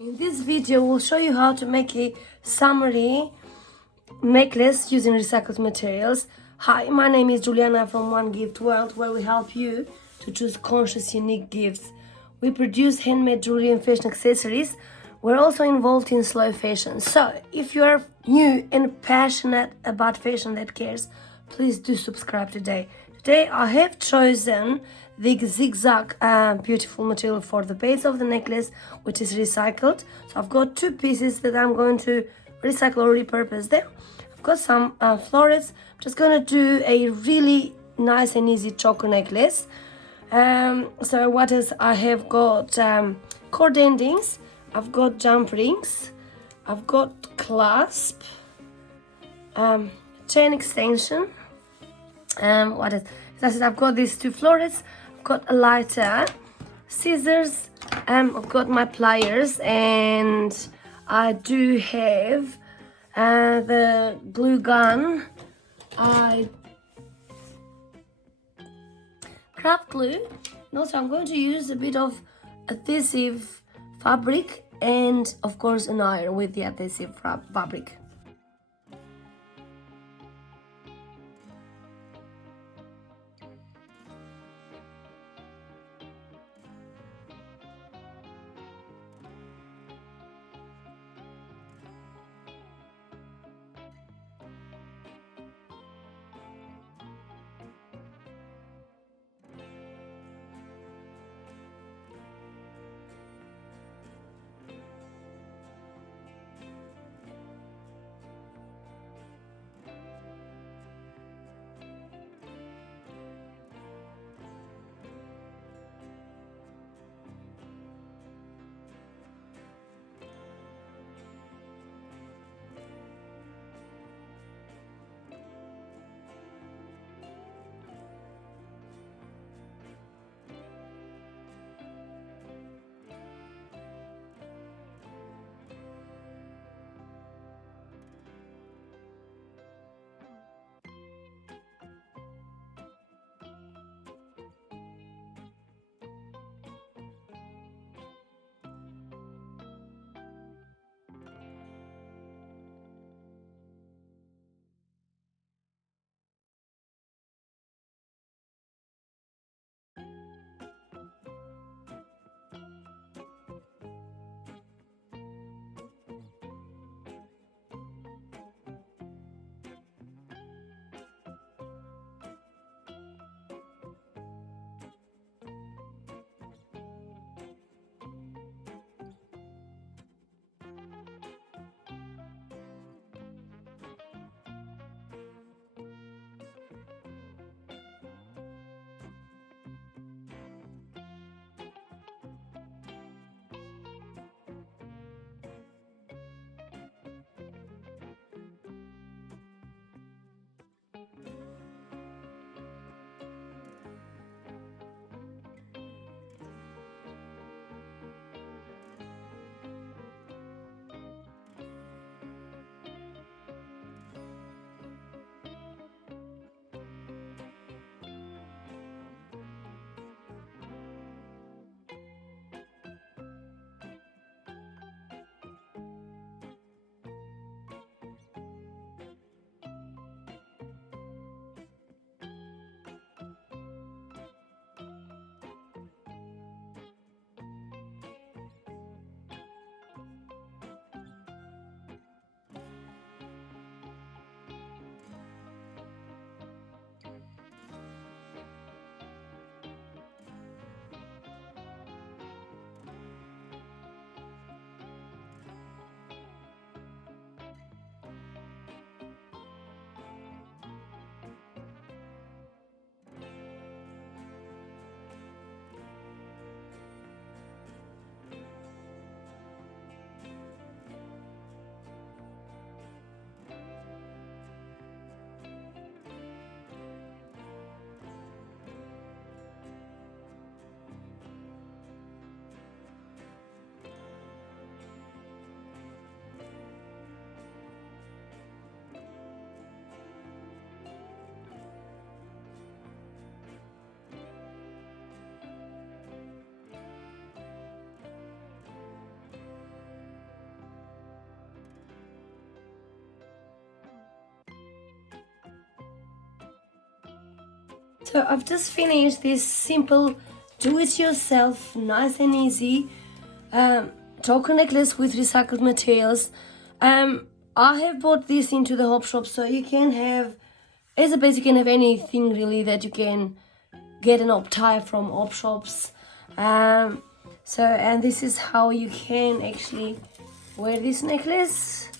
In this video, we'll show you how to make a summary necklace using recycled materials. Hi, my name is Juliana from One Gift World, where we help you to choose conscious, unique gifts. We produce handmade jewelry and fashion accessories. We're also involved in slow fashion. So, if you are new and passionate about fashion that cares, please do subscribe today. Today, I have chosen the Zig-Zag beautiful material for the base of the necklace, which is recycled. So I've got two pieces that I'm going to recycle or repurpose them. I've got some florets. I'm just going to do a really nice and easy choker necklace. So what is, I have got cord endings, I've got jump rings, I've got clasp, chain extension. What is, as I said, I've got these two florets, I've got a lighter, scissors, I've got my pliers, and I do have the glue gun, craft glue, and also I'm going to use a bit of adhesive fabric and of course an iron with the adhesive fabric. So I've just finished this simple do-it-yourself, nice and easy choker necklace with recycled materials. I have bought this into the hop shop, so you can have, as a base, you can have anything really that you can get an op tie from op shops. And this is how you can actually wear this necklace.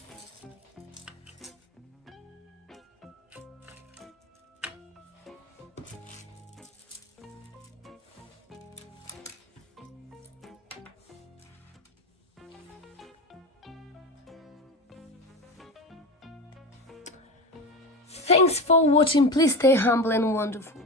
Thanks for watching. Please stay humble and wonderful.